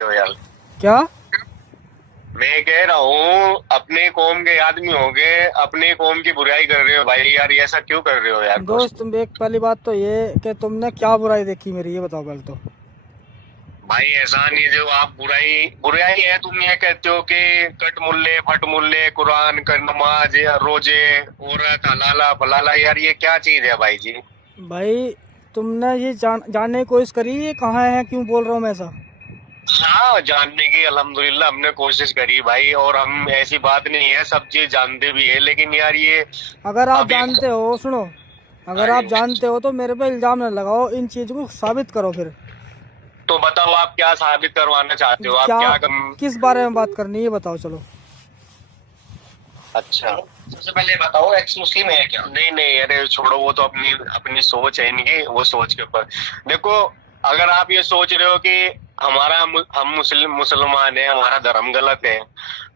हो यार। क्या? मैं कह रहा हूँ अपने कौम के आदमी हो गए, अपने कौम की बुराई कर रहे हो भाई। यार ये ऐसा क्यों कर रहे हो यार दोस्त? दोस्त, तुम एक पहली बात तो ये कि तुमने क्या बुराई देखी मेरी, ये बताओ पहले तो। भाई ऐसा नहीं जो आप बुराई बुराई है, तुम ये कहते हो कि कट मुल्ले फट मुल्ले, कुरान का नमाज या रोजे, औरत हलाला फलाला, यार ये क्या चीज है भाई जी? भाई, तुमने ये जानने की कोशिश करी ये कहाँ है, क्यों बोल रहा हूँ मैं ऐसा? हाँ, जानने की अल्हम्दुलिल्लाह हमने कोशिश करी भाई, और हम ऐसी बात नहीं है, सब चीज जानते भी है, लेकिन यार ये अगर आप अभी। जानते हो, सुनो, हाँ अगर आप जी। जानते हो तो मेरे पे इल्ज़ाम न लगाओ, इन चीज़ को साबित करो फिर। तो बताओ आप क्या साबित करवाना चाहते हो, आप क्या? क्या किस बारे में बात करनी है ये बताओ, चलो। अच्छा, सबसे पहले बताओ एक्स मुस्लिम है क्या? नहीं नहीं, अरे छोड़ो, वो तो अपनी अपनी सोच है इनकी, वो सोच के ऊपर देखो। अगर आप ये सोच रहे हो कि हम मुसलमान है, हमारा धर्म गलत है,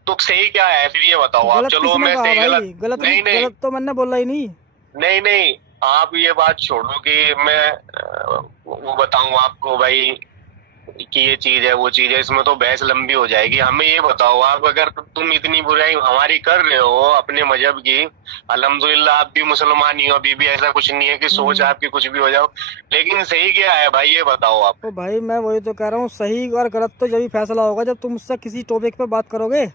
तो सही क्या है फिर ये बताओ आप। गलत चलो किसने मैं कहा सही गलत। भाई? गलत नहीं नहीं। गलत तो मैंने बोला ही नहीं। नहीं नहीं, आप ये बात छोड़ो कि मैं वो बताऊं आपको भाई कि ये चीज है वो चीज है, इसमें तो बहस लंबी हो जाएगी। हमें ये बताओ आप, अगर तुम इतनी बुराई हमारी कर रहे हो अपने मजहब की, अल्हम्दुलिल्लाह आप भी मुसलमान ही हो, अभी भी ऐसा कुछ नहीं है कि सोच हम्म। आपकी कुछ भी हो जाओ, लेकिन सही क्या है भाई ये बताओ आप। तो भाई मैं वही तो कह रहा हूँ, सही और गलत तो जब ही फैसला होगा जब तुम मुझसे किसी टॉपिक पे बात करोगे।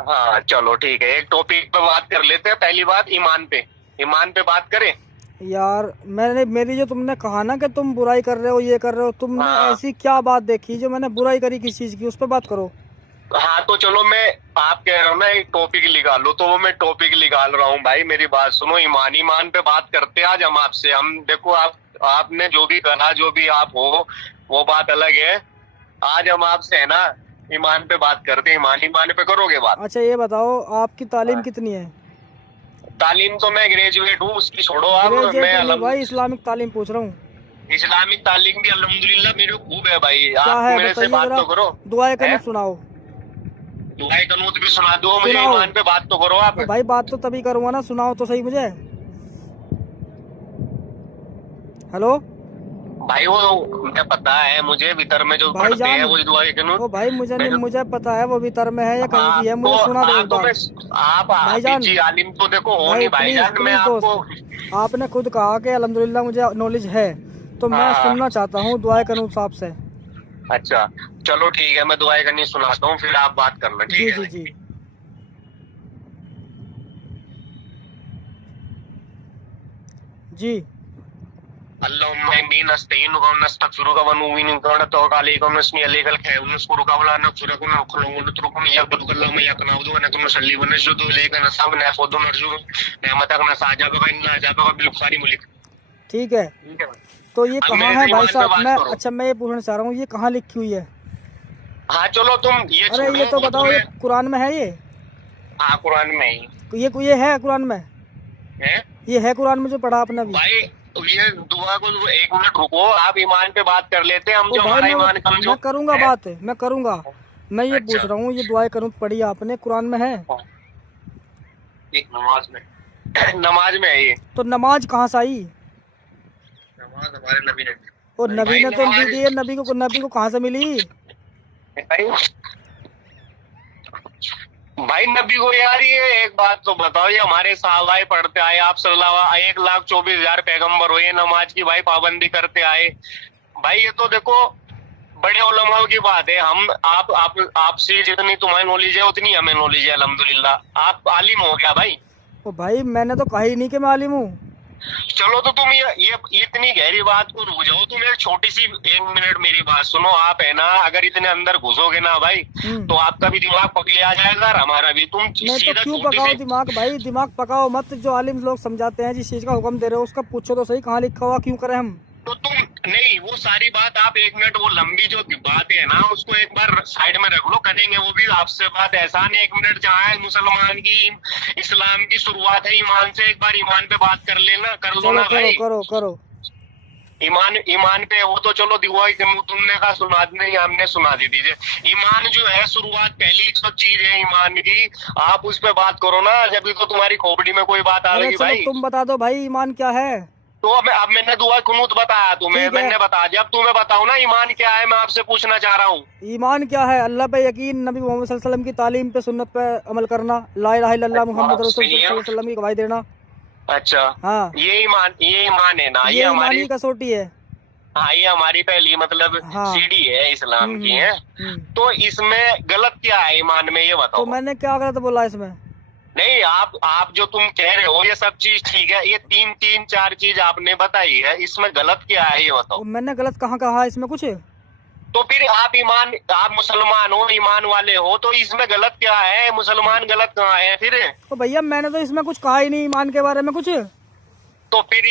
हाँ चलो ठीक है, एक टॉपिक पे बात कर लेते हैं। पहली बात ईमान पे, ईमान पे बात करें। यार, मैंने मेरी जो तुमने कहा ना कि तुम बुराई कर रहे हो, ये कर रहे हो, तुमने हाँ ऐसी क्या बात देखी जो मैंने बुराई करी किस चीज की, उस पर बात करो। हाँ, तो चलो मैं, आप कह रहे हो ना एक टॉपिक निकालो, तो वो मैं टॉपिक निकाल रहा हूँ भाई। मेरी बात सुनो, ईमान ईमान पे बात करते हैं आज हम आपसे। हम देखो, आप आपने जो भी कहा, जो भी आप हो, वो बात अलग है। आज हम आपसे है ना ईमान पे बात करते हैं। ईमान ईमान पे करोगे बात? अच्छा ये बताओ, आपकी तालीम हाँ। कितनी है? तालीम तो मैं ग्रेजुएट हूँ, उसकी छोड़ो आप। ग्रेजुएट मैं नहीं भाई, इस्लामिक तालीम पूछ रहा हूँ। इस्लामिक तालीम भी अल्हम्दुलिल्लाह मेरे को खूब है भाई। क्या आप है मेरे से बताइए बात जरा। तो करो। दुआए है, कनूत सुनाओ। दुआए कनूत भी सुना दो मुझे, सुनाओ। ईमान पे बात तो करो आप। तो भाई बात तो तभी करूंगा ना, सुनाओ तो सही मुझे। हेलो। भाई वो मुझे पता है, मुझे भीतर में जो पढ़ते हैं भाईजान। वो दुआ कनूत। ओ भाई, मुझे नहीं, मेरे, मुझे पता है वो भीतर में है या कहीं हाँ की है, तो, मुझे सुना दो हाँ एक तो बार। मैं, आप हाफिज भाईजान। जी आलिम तो देखो हो भाई नहीं प्लीज भाईजान, मैं प्लीज आपको। दोस्त, आपने खुद कहा कि अल्हम्दुलिल्लाह मुझे नॉलेज है, तो मैं हाँ सुनना चाहता हूँ दुआए कनूत साहब से। अच्छा, चलो ठीक है, मैं दुआ करनी सुनाता हूँ, फिर आप बात करना, ठीक जी है? जी जी। जी। अल्लाहुम्मा इन्नी नस्तईनुका व नस्तगफिरुका व नु'मिनु बिका व नतवक्कलु अलैका व नुस्नी अलैकल खैर व नशकुरुका व ला नकफुरुका व नखलुका व नतरुका व यअबुदुका अल्लाहुम्मा इय्याका नअबुदु व इय्याका नसल्ली व नसजुदु इलैका नसअ व नहफदु व नरजु निअमतक नसअजाबका इन्ना अजाबका बिल-कुफारि मुलिक। ठीक है। ठीक है भाई। तो ये अब कहाँ मेरे है से भाई ईमान पे साहब? बात मैं, करो। अच्छा मैं ये पूछना चाह रहा हूँ, ये कहाँ लिखी हुई है? हाँ चलो तुम ये अरे ये छोड़ो, तो वो तो बताओ, ये मैं। कुरान में है ये? हाँ कुरान में ही ये है कुरान में? है ये है कुरान में जो पढ़ा आपने अभी? भाई। ये दुआ को एक मिनट रुको, आप ईमान पे बात कर लेते हैं, हम ओ जो भाई, हमारा मैं ईमान मैं कमजोर करूंगा है। बात, मैं करूंगा। मैं ये पूछ अच्छा। रहा हूँ, ये दुआए कनूत पढ़ी आपने, कुरान में है? हाँ, एक नमाज में नमाज में है ये। तो नमाज कहाँ से आई? नमाज हमारे नबी ने दी। और नबी भाई ने तो दी नमाज, थी, ये नबी को कहाँ से मिली? भाई भाई नबी को यार, ये एक बात तो बताओ, ये हमारे साहबाए पढ़ते आए, आप सल्लल्लाहु 1,24,000 पैगंबर हो, ये नमाज की भाई पाबंदी करते आए। भाई ये तो देखो बड़े उलमाओं की बात है। हम आप आपसे जितनी तुम्हारी नॉलेज है उतनी हमें नॉलेज है अल्हम्दुलिल्लाह। आप आलिम हो गया भाई। ओ भाई, मैंने तो कहा ही नहीं कि मैं आलिम हूँ। चलो तो तुम ये इतनी गहरी बात को रुक जाओ, तुम एक छोटी सी 1 मिनट मेरी बात सुनो। आप है ना, अगर इतने अंदर घुसोगे ना भाई, हम्म। तो आपका भी दिमाग पकड़े आ जाएगा और हमारा भी। तुम नहीं तो सीधा क्यों छोटी पकाओ सी। दिमाग भाई, दिमाग पकाओ मत। जो आलिम लोग समझाते हैं, जिस चीज का हुक्म दे रहे हो उसका पूछो तो सही, कहाँ लिखा हुआ, क्यों करें हम? तो तुम, नहीं वो सारी बात आप 1 मिनट, वो लंबी जो बात है ना उसको एक बार साइड में रख लो, करेंगे वो भी आपसे बात। एहसान है 1 मिनट, जहाँ है मुसलमान की, इस्लाम की शुरुआत है ईमान से। एक बार ईमान पे बात कर लेना, कर लो चलो ना करो भाई। करो करो। ईमान ईमान पे वो तो चलो दिवा तुमने कहा सुना दी, नहीं हमने सुना दी दीजिए। ईमान जो है शुरुआत, पहली जो चीज है ईमान की, आप उस पे बात करो ना, जब भी तो तुम्हारी खोपड़ी में कोई बात अरे आएगी चलो भाई। तुम बता दो भाई, ईमान क्या है? तो अब मैंने दुआ कुनूत बताया तुम्हें, मैंने बता दिया। अब तुम्हें बताओ ना ईमान क्या है, मैं आपसे पूछना चाह रहा हूँ। ईमान क्या है? अल्लाह पे यकीन, नबी मोहम्मद सल्लल्लाहु अलैहि वसल्लम की तालीम पे, सुन्नत पे अमल करना, ला इलाहा इल्लल्लाह मुहम्मद रसूल सल्लल्लाहु अलैहि वसल्लम की गवाही देना। अच्छा, हाँ, ये ईमान है ना, ये ईमान की कसौटी है। हाँ, ये हमारी पहली मतलब हाँ। सीढ़ी है इस्लाम की है। हम्म। तो इसमें गलत क्या है ईमान में, ये बताओ। तो मैंने क्या गलत बोला इसमें? नहीं, आप जो तुम कह रहे हो ये सब चीज ठीक है, ये तीन चार चीज आपने बताई है, इसमें गलत क्या है ये बताओ। मैंने गलत कहाँ कहा इसमें कुछ? तो फिर आप मुसलमान हो, ईमान वाले हो, तो इसमें गलत क्या है? मुसलमान गलत कहाँ है फिर? तो भैया मैंने तो इसमें कुछ कहा ही नहीं ईमान के बारे में कुछ। तो फिर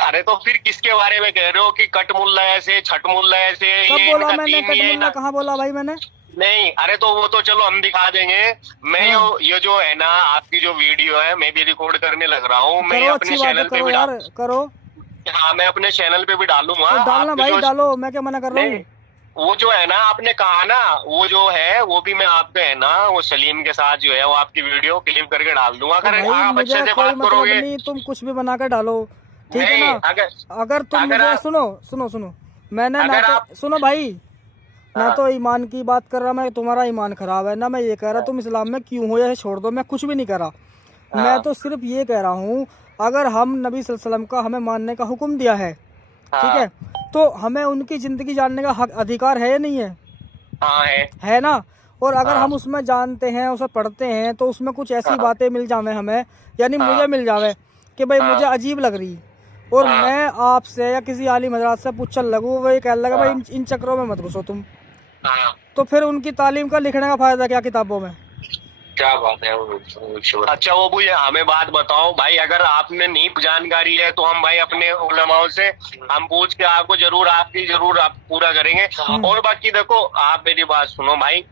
अरे तो फिर किसके बारे में कह रहे हो कि कट मुल्ला ऐसे, छठ मुल्ला ऐसे? कब ये बोला इनका मैंने तीन ये कटमुल्ला? कहाँ बोला भाई मैंने? नहीं, अरे तो वो तो चलो हम दिखा देंगे। मैं ये जो है ना आपकी जो वीडियो है, मैं भी रिकॉर्ड करने लग रहा हूँ, मैं अपने चैनल पे भी करो। हाँ, मैं अपने चैनल पे भी डालूंगा। तो डालना भाई, डालो, मैं क्या मना कर रहा हूँ। वो जो है ना आपने कहा ना, वो जो है वो भी मैं आपको है ना वो सलीम के साथ जो है वो आपकी वीडियो क्लिप करके डाल दूंगा। अगर आप अच्छे से बात करोगे, नहीं तुम कुछ भी बनाकर डालो, ठीक है ना। अगर तुम मुझे सुनो, मैंने ना तो सुनो भाई, ना तो ईमान की बात कर रहा मैं, तुम्हारा ईमान खराब है ना, मैं ये कह रहा तुम इस्लाम में क्यों हो या छोड़ दो, मैं कुछ भी नहीं कह रहा। मैं तो सिर्फ ये कह रहा हूँ, अगर हम नबी सल्लल्लाहु अलैहि वसल्लम का हमें मानने का हुक्म दिया है, ठीक है, तो हमें उनकी जिंदगी जानने का हक अधिकार है या नहीं है? हाँ है ना। और अगर हम उसमें जानते हैं, उसे पढ़ते हैं, तो उसमें कुछ ऐसी बातें मिल जावे हमें, यानी मुझे मिल जावे कि भाई मुझे अजीब लग रही, और मैं आपसे या किसी आलिम हज़रात से पूछने लगूं, वो ये कह लगा भाई इन चक्रों में मत घुसो तुम, तो फिर उनकी तालीम का लिखने का फायदा क्या किताबों में? क्या बात है। अच्छा वो भैया हमें बात बताओ भाई, अगर आपने नहीं जानकारी है तो हम भाई अपने उलमाओं से हम पूछ के आपको जरूर आप पूरा करेंगे। और बाकी देखो, आप मेरी बात सुनो भाई,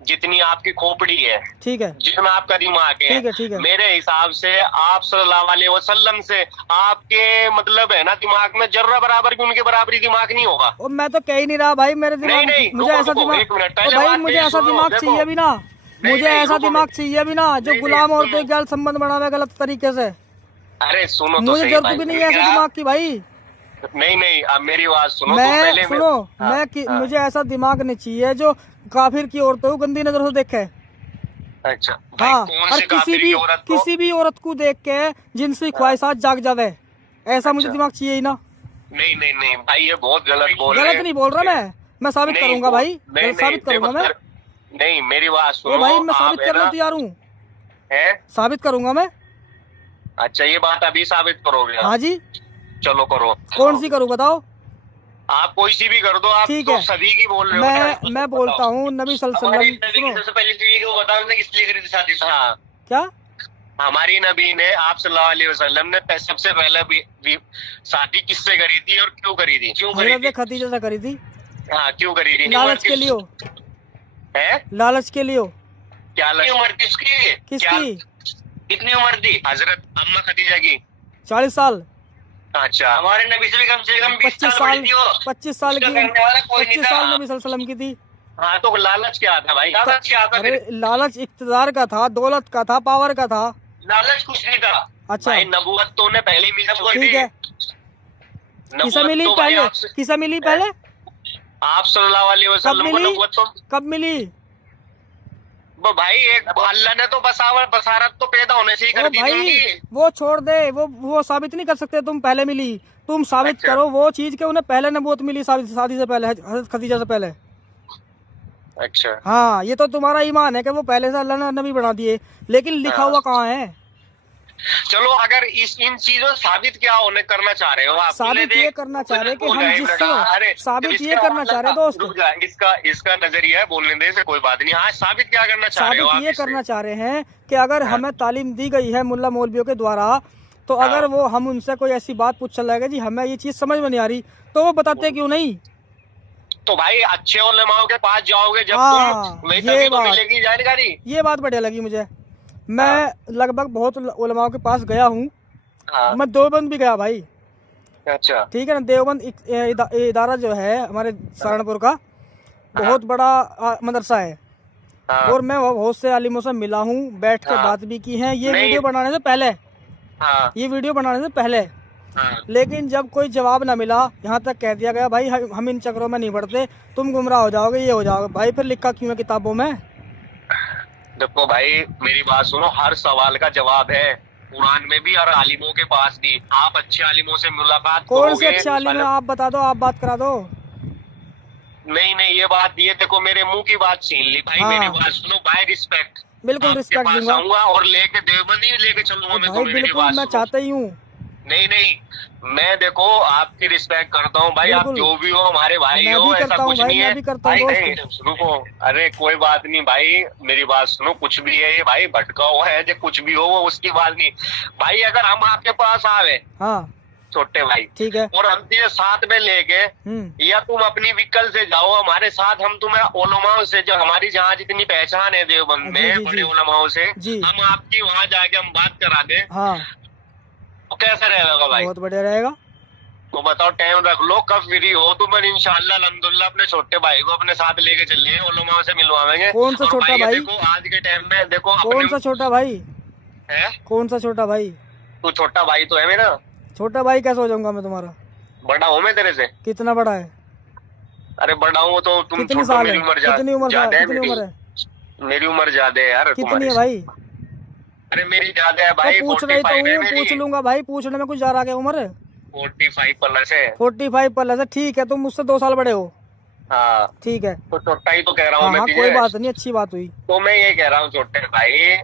जितनी आपकी खोपड़ी है, ठीक है, जितना आपका दिमाग है, ठीक है। मेरे हिसाब से आप सल्लल्लाहु अलैहि वसल्लम से आपके मतलब है ना दिमाग में जर्रा बराबर की उनके बराबरी दिमाग नहीं होगा। और मैं तो कह ही नहीं रहा भाई, मेरे दिमाग नहीं, मुझे ऐसा दिमाग, भाई मुझे ऐसा दिमाग चाहिए भी ना, मुझे ऐसा दिमाग चाहिए भी ना जो गुलाम औरतों के संबंध बनावे गलत तरीके से। अरे सुनो, मुझे जरूरत भी नहीं है ऐसे दिमाग की भाई। नहीं, अब मेरी बात सुनो। मुझे ऐसा दिमाग नहीं चाहिए जो काफिर की औरतों को गंदी नजर से देखे। अच्छा हाँ, और किसी भी औरत को देख के जिनसी ख्वाहिशात जाग जावे, ऐसा मुझे दिमाग चाहिए ही ना। नहीं भाई, ये बहुत गलत बोल रहे हैं। गलत नहीं बोल रहा मैं साबित करूंगा भाई, साबित करूंगा मैं। नहीं, मेरी बात सुनो भाई, मैं साबित करने तैयार हूँ, साबित करूंगा मैं। अच्छा, ये बात अभी साबित करोगे? हाँ जी, चलो करो। कौन सी करूँ बताओ? आप कोई सी भी कर दो, आप ठीक तो है। सभी की बोल रहे हो। मैं बोलता हूँ, नबी सल्लल्लाहु अलैहि वसल्लम सबसे पहले तो ये बताओ ना किस लिए करी थी शादी? हाँ, क्या हमारी नबी ने, आप सल्लल्लाहु अलैहि वसल्लम ने सबसे पहले शादी किससे करी थी और क्यों करी थी? खदीजा से करी थी। हाँ, क्यों करी थी? लालच के लिए है? लालच के लिए। क्या उम्र थी उसकी? किसकी? कितनी उम्र थी हजरत अम्मा खदीजा की? 40 साल। अच्छा, हमारे नबी से भी कम से कम 25 साल की 25 साल नबी सल्लल्लाहु अलैहि वसल्लम की थी। हाँ, तो लालच क्या था भाई? लालच क्या था? अरे लालच इख्तियार का था, दौलत का था, पावर का था। लालच कुछ नहीं था। अच्छा भाई, नबूवत तो उन्हें पहले मिल चुकी थी। ठीक है, किसे मिली पहले? आप सल्लल्लाहु अलैहि वसल्लम को नबूवत तो कब मिली? वो भाई एक अल्लाह ने तो बसारत तो पैदा होने से ही कर दी थी। वो छोड़ दे, वो साबित नहीं कर सकते तुम पहले मिली। तुम साबित करो वो चीज के उन्हें पहले नबूवत मिली, शादी से पहले, हज़रत खदीजा से पहले। अच्छा, हाँ, ये तो तुम्हारा ईमान है कि वो पहले से अल्लाह ने नबी बना दिए, लेकिन लिखा हुआ कहाँ है? चलो, अगर इन चीजों साबित क्या होने करना चाह रहे हो आप? साबित ये करना चाह रहे कि हम साबित ये करना चाह रहे दोस्त, इसका नजरिया है, बोलने दे से कोई बात नहीं। हाँ, साबित क्या करना चाह रहे हो? साबित ये करना चाह रहे हैं कि अगर हमें तालीम दी गई है मुल्ला मौलवियों के द्वारा, तो अगर वो हम उनसे कोई ऐसी बात पूछ लगेगा जी हमें ये चीज समझ में नहीं आ रही, तो वो बताते क्यों नहीं? तो भाई अच्छे उलमाओं के पास जाओगे जब तुम, तभी तो मिलेगी जानकारी। ये बात बढ़िया लगी मुझे। मैं लगभग बहुत उलमाओं के पास गया हूँ। मैं देवबंद भी गया भाई। अच्छा, ठीक है ना। देवबंद इदारा जो है हमारे सहारनपुर का बहुत बड़ा मदरसा है, और मैं बहुत से आलिमों से मिला हूँ, बैठ के बात भी की है। ये वीडियो बनाने से पहले हाँ। लेकिन जब कोई जवाब ना मिला, यहाँ तक कह दिया गया भाई हम इन चक्रों में नहीं पड़ते, तुम गुमराह हो जाओगे, ये हो जाओगे, भाई फिर लिखा क्यों है किताबों में? देखो भाई मेरी बात सुनो, हर सवाल का जवाब है कुरान में भी और आलिमों के पास भी। आप अच्छे आलिमों से मुलाकात कौन से अच्छे आलिम है आप बता दो, आप बात करा दो। नहीं ये बात, ये देखो मेरे मुंह की बात छीन ली भाई। हाँ। मेरी बात सुनो, बाय रिस्पेक्ट बिल्कुल रिस्पेक्ट दूंगा, आऊंगा और लेके देवबंदी लेके चलूंगा मैं भाई बिल्कुल, मैं चाहता ही हूँ। नहीं मैं देखो आपकी रिस्पेक्ट करता हूँ भाई, आप जो भी हो हमारे भाई हो, ऐसा कुछ नहीं है भाई। रुको, अरे कोई बात नहीं भाई, मेरी बात सुनो, कुछ भी है ये भाई भटका हुआ है, जो कुछ भी हो वो उसकी बात नहीं भाई। अगर हम आपके पास आवे, हाँ छोटे भाई, ठीक है, और हम तुझे साथ में लेके, या तुम अपनी व्हीकल से जाओ हमारे साथ, हम तुम्हें उलमाओं से, जो हमारी जहाँ जितनी पहचान है देवबंद में बड़े उलमाओं से, हम आपकी वहाँ जाके हम बात करा दे, तो कैसा रहेगा भाई? बहुत बढ़िया रहेगा। तो बताओ, टाइम रख लो, कब फ्री हो तुम? इंशाल्लाह अल्हम्दुलिल्लाह अपने छोटे भाई को अपने साथ लेके चलिए, उलमा से मिलवाएंगे। कौन सा छोटा भाई? देखो आज के टाइम में देखो, कौन सा छोटा भाई है? कौन सा छोटा भाई? तू छोटा भाई तो है मेरा। छोटा भाई कैसे हो जाऊंगा मैं तुम्हारा? बड़ा हूँ मैं तेरे से। कितना बड़ा है? अरे बड़ा हूँ तो तुम कितनी साल है? मेरी उम्र ज्यादा है? मेरी उम्र ज्यादा है यार। कितनी है भाई? अरे मेरी ज्यादा है भाई। तो पूछ रही तो हूँ, पूछ लूंगा भाई, पूछने में कुछ जा रहा है उम्र? 45 प्लस है। 45 प्लस है, ठीक है, तुम मुझसे 2 साल बड़े हो। हाँ ठीक है, तो छोटा ही तो कह रहा हूँ मैं। कोई बात नहीं, अच्छी बात हुई। तो मैं ये कह रहा हूँ छोटे भाई,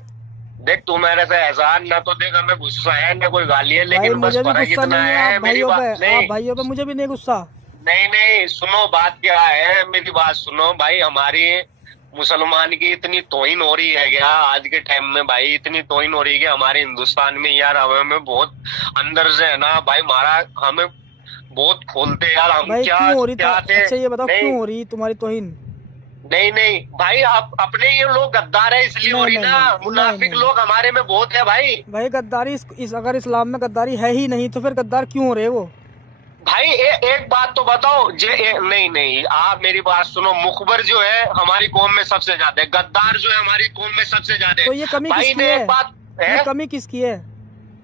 देख तू मेरे से एहसान ना, तो देख हमें गुस्सा है ना कोई गाली है, लेकिन बस फर्क इतना है मेरी बात नहीं, भाइयों पे मुझे भी नहीं गुस्सा। नहीं सुनो, बात क्या है, मेरी बात सुनो भाई। हमारी मुसलमान की इतनी तोहिन हो रही है क्या आज के टाइम में भाई? इतनी तोहिन हो रही है हमारे हिंदुस्तान में यार, हमें बहुत अंदर से है ना भाई, हमें बहुत खोलते यार। हम क्या थे? अच्छा ये बताओ, क्यों हो रही तुम्हारी तोहिन? नहीं भाई, आप अपने ये लोग गद्दार है इसलिए हो रही ना। मुनाफिक लोग हमारे में बहुत है भाई। भाई गद्दारी अगर इस्लाम में गद्दारी है ही नहीं तो फिर गद्दार क्यों हो रहे वो? भाई एक बात तो बताओ, नहीं आप मेरी बात सुनो, मुखबर जो है हमारी कौम में सबसे ज्यादा है, गद्दार जो है हमारी कौम में सबसे ज्यादा है। तो ये कमी किसकी है? ये कमी किसकी है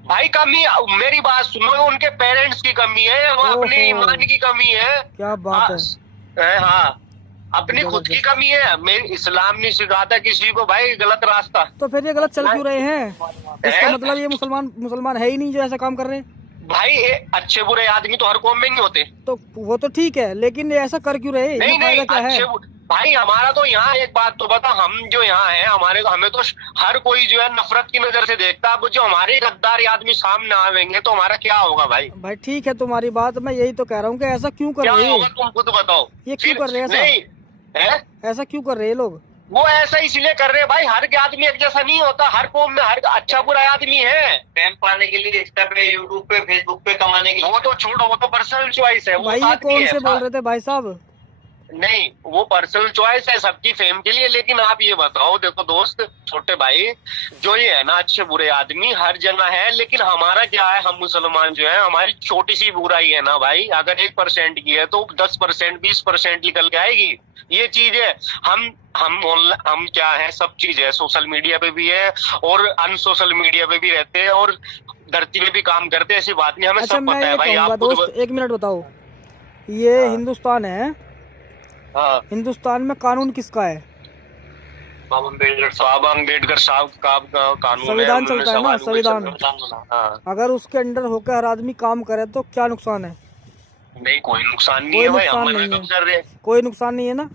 भाई? कमी मेरी बात सुनो, उनके पेरेंट्स की कमी है, वो अपने ईमान की कमी है। क्या बात है? हाँ, अपनी खुद की कमी है। मेरे इस्लाम नहीं सिखाता किसी को भाई गलत रास्ता। तो फिर ये गलत चल क्यों रहे हैं? इसका मतलब ये मुसलमान है ही नहीं जो ऐसा काम कर रहे हैं। भाई अच्छे बुरे आदमी तो हर कौम में नहीं होते। तो वो तो ठीक है, लेकिन ऐसा कर क्यों रहे? नहीं क्या है भाई? हमारा तो यहाँ एक बात तो बता, हम जो यहाँ है हमें तो हर कोई जो है नफरत की नजर से देखता। अब जो हमारे गद्दार आदमी सामने आवेंगे तो हमारा क्या होगा भाई? भाई ठीक है तुम्हारी बात, मैं यही तो कह रहा हूँ कि ऐसा क्यों कर रहे हैं? तुम खुद बताओ, ये क्यों कर रहे हैं? ऐसा क्यों कर रहे हैं लोग? वो ऐसा इसलिए कर रहे हैं भाई, हर आदमी एक जैसा नहीं होता, हर कौम में हर अच्छा बुरा आदमी है। फैम पाने के लिए, इंस्टा पे, यूट्यूब पे, फेसबुक पे कमाने के लिए, वो तो छोड़ो, वो तो पर्सनल चॉइस है। भाई ये कौन से बोल रहे थे भाई साहब? नहीं वो पर्सनल चॉइस है सबकी फेम के लिए, लेकिन आप ये बताओ, देखो दोस्त छोटे भाई, जो ये है ना अच्छे बुरे आदमी हर जगह है, लेकिन हमारा क्या है, हम मुसलमान जो है हमारी छोटी सी बुराई है ना भाई, अगर 1% की है तो 10% 20% निकल के आएगी। ये चीज है, हम क्या है, सब चीज है, सोशल मीडिया पे भी है और अनसोशल मीडिया पे भी रहते हैं और धरती में भी काम करते हैं, ऐसी बात नहीं, हमें सब पता है भाई। आप दोस्त 1 मिनट बताओ, ये हिंदुस्तान है, हिंदुस्तान में कानून किसका है? बाबा अम्बेडकर साहब का कानून, संविधान चलता है ना, संविधान। अगर उसके अंडर होकर हर आदमी काम करे तो क्या नुकसान है? नहीं कोई नुकसान नहीं है भाई, हम कब कर रहे हैं? कोई नुकसान नहीं है ना।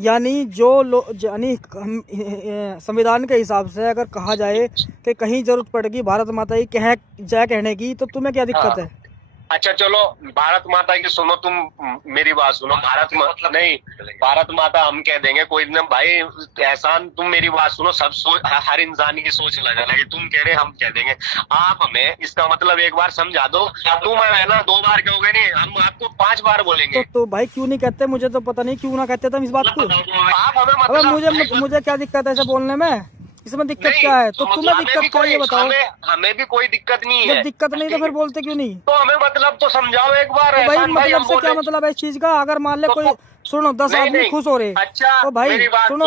यानी संविधान के हिसाब से अगर कहा जाए कि कहीं जरूरत पड़ेगी भारत माता की कहने की, तो तुम्हें क्या दिक्कत है? अच्छा चलो, भारत माता की सुनो, तुम मेरी बात सुनो, भारत माता हम कह देंगे, कोई दिन भाई एहसान, तुम मेरी बात सुनो, हर इंसान की सोच अलग अलग है, तुम कह रहे हम कह देंगे, आप हमें इसका मतलब एक बार समझा दो। तुम है ना 2 बार कहोगे नहीं, हम आपको 5 बार बोलेंगे। तो भाई क्यों नहीं कहते? मुझे तो पता नहीं क्यों ना कहते तुम इस बात को। आप हमें मुझे क्या दिक्कत है ऐसे बोलने में? इसमें दिक्कत क्या है? तो तुम्हें दिक्कत क्या है ये बताओ? हमें भी कोई दिक्कत नहीं है। जब दिक्कत नहीं तो फिर बोलते क्यों नहीं? तो हमें मतलब तो समझाओ एक बार। तो भाई मतलब से क्या मतलब है इस चीज का? अगर मान ले कोई, सुनो 10 आदमी खुश हो रहे, अच्छा तो भाई सुनो,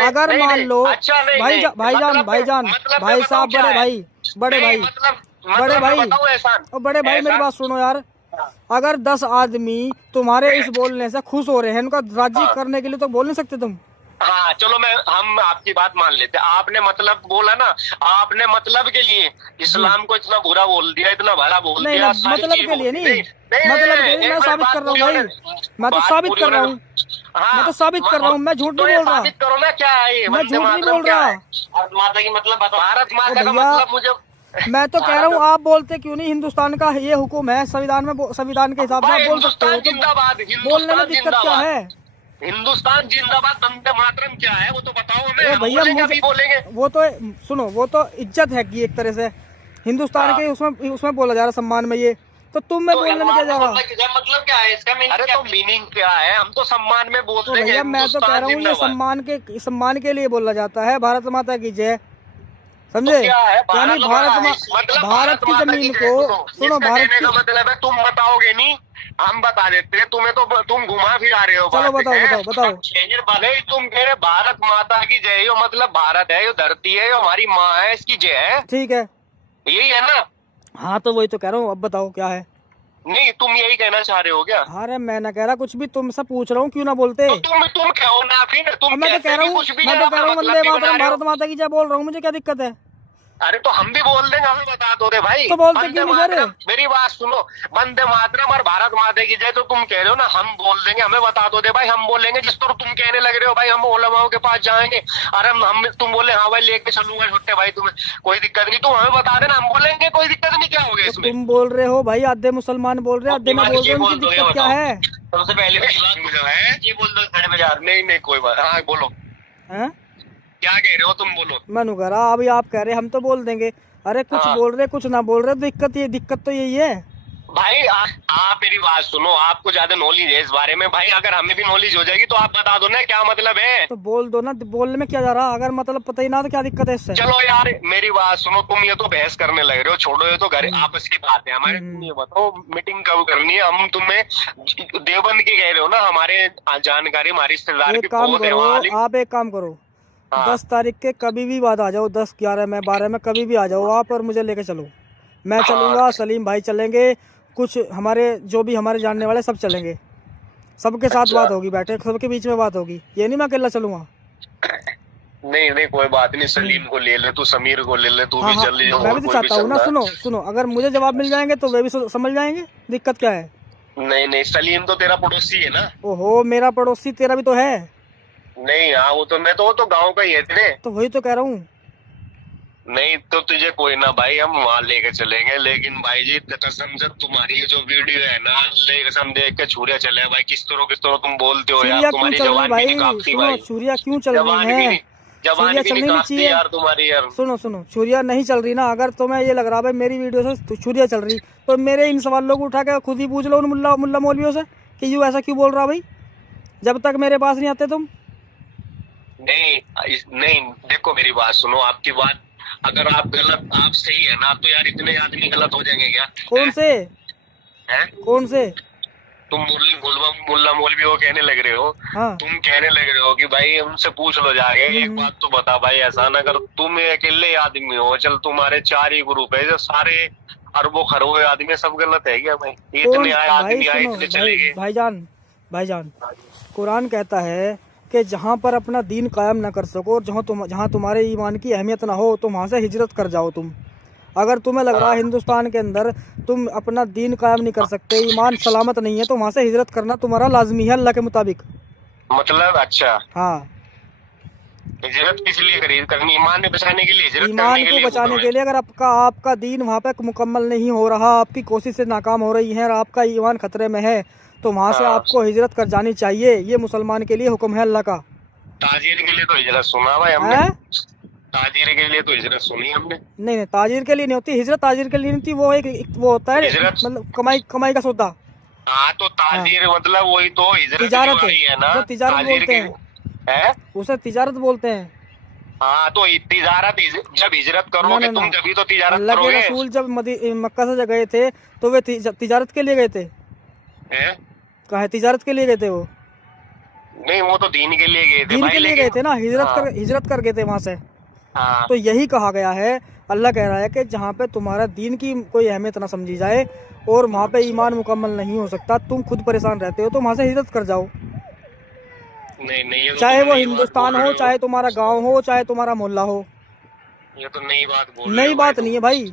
अगर मान लो भाईजान भाई साहब, बड़े भाई बड़े भाई बताओ एहसान, और बड़े भाई मेरी बात सुनो यार, अगर 10 आदमी तुम्हारे इस बोलने से खुश हो रहे हैं, उनका राजी करने के लिए तो बोल नहीं सकते तुम? हाँ चलो हम आपकी बात मान लेते, आपने मतलब बोला ना, आपने मतलब के लिए इस्लाम को इतना बुरा बोल दिया, इतना भला बोल नहीं, दिया, मतलब के लिए नहीं, मतलब के लिए मैं साबित कर रहा हूँ भाई, मैं तो साबित कर रहा हूँ, मैं तो साबित कर रहा हूँ, मैं झूठ नहीं बोल रहा। साबित करो ना, क्या है मैं झूठ नहीं बोल रहा। माता की मतलब भारत माता का मतलब मुझे, मैं तो कह रहा हूँ आप बोलते क्यों नहीं, हिंदुस्तान का ये हुक्म है, संविधान में, संविधान के हिसाब से आप बोल सकते हो, जिंदाबाद, बोलने में दिक्कत क्या है? हिंदुस्तान जिंदाबाद, वंदे मातरम क्या है वो तो बताओ हमें, भैया मुझे बोलेंगे। वो तो सुनो, वो तो इज्जत है कि एक तरह से हिंदुस्तान के उसमें बोला जा रहा सम्मान में, ये तो तुम में बोलने में क्या जा रहा? मतलब क्या है इसका मीनिंग? अरे तो मीनिंग क्या है, हम तो सम्मान में बोलते हैं। भैया मैं तो कह रहा हूँ ये सम्मान के लिए बोला जाता है, भारत माता की जय, समझे? यानी भारत की जमीन को, सुनो, भारत का मतलब है, तुम बताओगे नहीं, हम बता देते हैं तुम्हें, तो तुम घुमा फिरा रहे हो। चलो बताओ। भले तुम कह रहे भारत माता की जय हो, मतलब भारत है, ये धरती है, ये हमारी माँ है, इसकी जय है, ठीक है, यही है ना? हाँ तो वही तो कह रहा हूँ, अब बताओ क्या है? नहीं तुम यही कहना चाह रहे हो क्या? अरे मैं ना कह रहा कुछ भी, तुमसे पूछ रहा हूँ, क्यों ना बोलते? तो तुम कहो ना, फिर तुम मैं तो कह रहा हूँ, वंदे मातरम, भारत माता की जय बोल रहा हूँ, मुझे क्या दिक्कत है? अरे तो हम भी बोल देंगे, हमें बता दो दे भाई, तो बोलते क्यों नहीं सर? मेरी बात सुनो, वंदे मातरम और भारत माता की जय तो तुम कह रहे हो ना, हम बोल देंगे, हमें बता दो दे भाई, हम बोलेंगे जिस तरह तुम कहने लग रहे हो भाई, हम उलमाओं के पास जाएंगे, अरे हम तुम बोले हाँ भाई लेके चलूंगा छोटे भाई, तुम्हें कोई दिक्कत नहीं, तुम हमें बता देना, हम बोलेंगे कोई दिक्कत नहीं, क्या हो गया इसमें? तुम बोल रहे हो भाई, आधे मुसलमान बोल रहे हैं, आधे में बोल रहे हैं, उनकी दिक्कत क्या है? सबसे पहले ये बोल दो, नहीं कोई बात, हाँ बोलो, क्या कह रहे हो तुम, बोलो। मैं कह रहा अभी आप कह रहे हम तो बोल देंगे, अरे कुछ बोल रहे कुछ ना बोल रहे, दिक्कत तो यही है भाई। आप मेरी बात सुनो, आपको ज्यादा नॉलेज है इस बारे में भाई, अगर हमें भी नॉलेज हो जाएगी तो आप बता दो ना क्या मतलब है। तो बोल दो ना, बोलने में क्या जा रहा, अगर मतलब पता ही ना तो क्या दिक्कत है इससे? चलो यार मेरी बात सुनो, तुम ये तो बहस करने लग रहे हो, छोड़ो ये तो घर आपस की बात है हमारे, तुम ये बताओ मीटिंग कब करनी है? हम तुम्हें देवबंद की कह रहे हो ना, हमारे जानकारी हमारी रिश्तेदार की बहुत है। आप एक काम करो, 10 तारीख के कभी भी बाद आ जाओ, 10, 11 में, 12 में, कभी भी आ जाओ आप, और मुझे लेके चलो, मैं चलूंगा, सलीम भाई चलेंगे, कुछ हमारे जो भी हमारे जानने वाले सब चलेंगे, सबके साथ बात होगी, बैठे सबके बीच में बात होगी, ये नहीं मैं अकेला चलूंगा। नहीं कोई बात नहीं, सलीम को ले ले, तू समीर को ले ले, तू भी चल ले, मैं भी तो चाहता हूँ ना। सुनो अगर मुझे जवाब मिल जाएंगे तो वे भी समझ जाएंगे, दिक्कत क्या है? नहीं सलीम तो तेरा पड़ोसी है ना। ओहो, मेरा पड़ोसी तेरा भी तो है। नहीं हाँ वो तो गांव का ही है तेरे, तो वही तो कह रहा हूँ। नहीं तो तुझे कोई ना भाई, हम वहाँ लेके चलेंगे, लेकिन भाई जी कसम से तुम्हारी जो वीडियो है ना, ले कसम देख के छुरिया चले भाई, किस तरह तुम बोलते हो यार, तुम्हारी जवान भी नहीं काफती भाई। छुरिया क्यों चल रही है? जवान भी नहीं काफती यार तुम्हारी यार। सुनो, छुरिया नहीं चल रही ना, अगर तुम्हें ये लग रहा है मेरी वीडियो से छुरिया चल रही, तो मेरे इन सवालों को उठा के खुद ही पूछ लो उन मुल्ला मौलवियों से कि यू ऐसा क्यों बोल रहा भाई, जब तक मेरे पास नहीं आते तुम। नहीं देखो मेरी बात सुनो, आपकी बात अगर आप सही है ना, तो यार इतने आदमी गलत हो जाएंगे क्या? कौन से तुम मुल्ला मौलवी वो कहने लग रहे हो। हाँ। तुम कहने लग रहे हो कि भाई उनसे पूछ लो जाके, एक बात तो बता भाई, ऐसा ना कर, तुम अकेले आदमी हो, चल तुम्हारे 4 ही ग्रुप है, जो सारे अरबों खरबों आदमी सब गलत है क्या भाई? इतने आदमी आए, इतने चले गए। भाईजान कुरान कहता है कि जहाँ पर अपना दीन कायम ना कर सको, जहाँ तुम्हारे ईमान की अहमियत ना हो, तो वहाँ से हिजरत कर जाओ तुम। अगर तुम्हें लग रहा है हिंदुस्तान के अंदर तुम अपना दीन कायम नहीं कर सकते, ईमान सलामत नहीं है, तो वहाँ से हिजरत करना तुम्हारा लाजमी है अल्लाह के मुताबिक। मतलब अच्छा, हाँ, हिजरत किस लिए करनी? ईमान बचाने के लिए, हिजरत ईमान को बचाने के लिए। अगर आपका दीन वहाँ पे मुकम्मल नहीं हो रहा, आपकी कोशिश से नाकाम हो रही है और आपका ईमान खतरे में है, तो वहाँ से आपको हिजरत कर जानी चाहिए। ये मुसलमान के लिए हुक्म है अल्लाह का। ताजीर के लिए तो हिजरत सुना भाई हमने, ताजीर के लिए तो हिजरत सुनी हमने। नहीं ताजीर के लिए नहीं होती हिजरत, ताजीर के लिए नहीं होती, वो होता है मतलब कमाई का सौदा। हाँ तो ताजीर मतलब वही तो हिजरत तिजारत है ना, तिजारत बोलते हैं, उसे तिजारत बोलते हैं। हाँ तो तिजारत, जब हिजरत करोगे तुम जब तो तिजारत करोगे। अल्लाह के रसूल जब मक्का से गए थे तो वे तिजारत के लिए गए थे। कहा तिजारत के लिए गए थे वो? नहीं वो तो दीन के लिए गए थे। दीन के लिए गए थे ना, हिजरत कर गए थे वहाँ से। हाँ। तो यही कहा गया है अल्लाह कह रहा है कि जहाँ पे तुम्हारा दीन की कोई अहमियत ना समझी जाए और वहाँ पे ईमान मुकम्मल नहीं हो सकता, तुम खुद परेशान रहते हो तो वहाँ से हिजरत कर जाओ। नहीं ये चाहे वो हिंदुस्तान हो, चाहे तुम्हारा गांव हो, चाहे तुम्हारा मोहल्ला हो। ये तो नई बात बोल नई बात नहीं है भाई,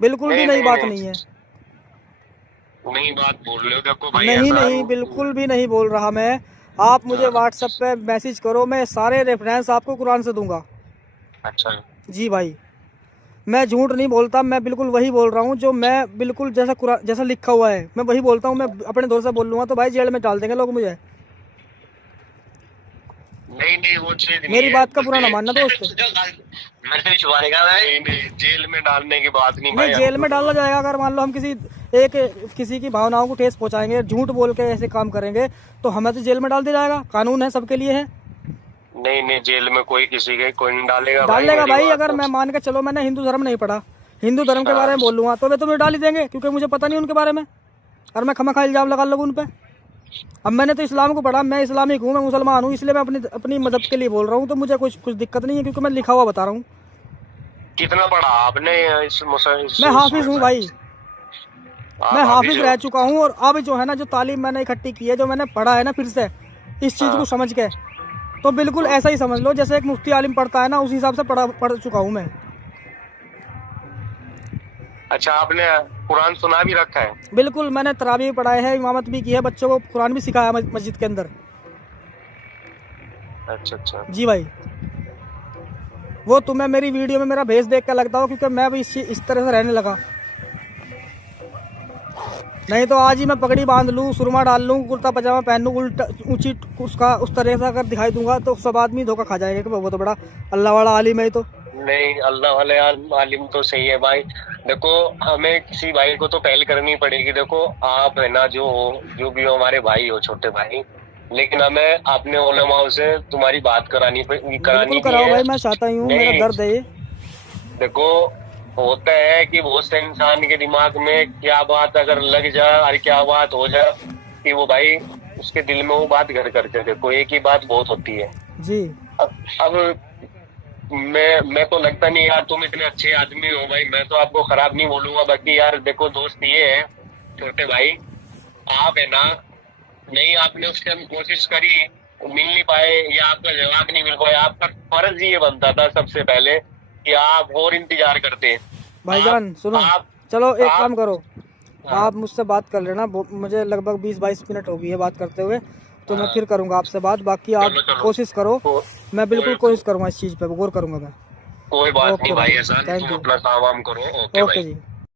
बिल्कुल भी नई बात नहीं है। नई बात बोल रहे हो, देखो भाई नहीं बिल्कुल भी नहीं बोल रहा मैं। आप मुझे व्हाट्सएप पे मैसेज करो, मैं सारे रेफरेंस आपको कुरान से दूंगा। अच्छा जी भाई, मैं झूठ नहीं बोलता, मैं बिल्कुल वही बोल रहा हूँ जो मैं बिल्कुल जैसा कुरान जैसा लिखा हुआ है मैं वही बोलता हूँ। मैं अपने दौर से बोल लूँगा तो भाई जेल में डाल देंगे लोग मुझे। नहीं वो चीज मेरी बात का बुरा ना मानना दोस्त। जेल में डालने की बात नहीं भाई, जेल में डाला जाएगा अगर मान लो हम किसी की भावनाओं को ठेस पहुंचाएंगे, झूठ बोल के ऐसे काम करेंगे तो हमें तो जेल में डाल दिया जाएगा। कानून है, सबके लिए है। नहीं जेल में कोई किसी के कोई नहीं डालेगा भाई। अगर मैं मान के चलो मैंने हिंदू धर्म नहीं पढ़ा, हिंदू धर्म के बारे में बोल लूंगा तो वे तो मुझे डाल ही देंगे, क्योंकि मुझे पता नहीं उनके बारे में और मैं खामखा इल्जाम लगा लूँ उन पे। अब मैंने तो इस्लाम को पढ़ा, मैं इस्लामिक हूँ, मैं मुसलमान हूँ, इसलिए मैं अपनी मजहब के लिए बोल रहा हूँ, तो मुझे कुछ दिक्कत नहीं है, क्योंकि मैं लिखा हुआ बता रहा हूँ। कितना पढ़ा आपने? मैं हाफिज हूँ भाई, मैं हाफिज रह चुका हूँ। और अब जो है ना, जो तालीम मैंने इकट्ठी की है, जो मैंने पढ़ा है ना फिर से इस चीज़ को समझ के, तो बिल्कुल ऐसा ही समझ लो जैसे एक मुफ्ती आलिम पढ़ता है ना, उस हिसाब से पढ़ चुका हूँ मैं। अच्छा, आपने कुरान सुना भी रखा है? बिल्कुल, मैंने तरावी पढ़ाए है, इमामत भी की है, बच्चों को कुरान भी सिखाया मस्जिद के अंदर। अच्छा जी भाई, वो तुम्हें मेरी वीडियो में मेरा भेस देख कर लगता हो, क्योंकि मैं भी इस तरह से रहने लगा। नहीं तो आज ही मैं पगड़ी बांध लूँ, सुरमा डाल लूँ, कुर्ता पजामा पहन लूँ, उल्टा ऊंची उसका उस तरह से अगर दिखाई दूंगा तो सब आदमी धोखा खा जाएंगे कि वो तो बड़ा अल्लाह वाला आलिम है। तो नहीं, अल्लाह वाले आलिम तो सही है भाई। देखो, हमें किसी भाई को तो पहल करनी पड़ेगी। देखो, आप है ना, जो भी हो, हमारे भाई हो, छोटे भाई, लेकिन हमें अपने उलमाओं से तुम्हारी बात करानी कराओ भाई, मैं चाहता हूँ, मेरा दर्द है ये। देखो, होता है कि बहुत से इंसान के दिमाग में क्या बात अगर लग जाए और क्या बात हो जाए कि वो भाई उसके दिल में वो बात घर करते। देखो, एक ही बात बहुत होती है जी। अब मैं तो लगता नहीं यार, तुम इतने अच्छे आदमी हो भाई, मैं तो आपको खराब नहीं बोलूंगा। बाकी यार देखो, दोस्त ये है, छोटे भाई, आप है ना, नहीं आपने उस टाइम कोशिश करी, मिल नहीं पाए या आपका जवाब नहीं मिल पाया, आपका फर्ज ये बनता था सबसे पहले कि आप और इंतजार करते। भाईजान सुनो, चलो एक काम करो, आप मुझसे बात कर लेना, मुझे लगभग 20-22 मिनट हो गई है बात करते हुए, तो मैं फिर करूंगा आपसे बात। बाकी आप कोशिश करो, मैं बिल्कुल कोशिश करूंगा, इस चीज पे गौर करूंगा मैं। कोई बात नहीं भाई, ऐसा नहीं, तुम अपना काम करो। ओके जी।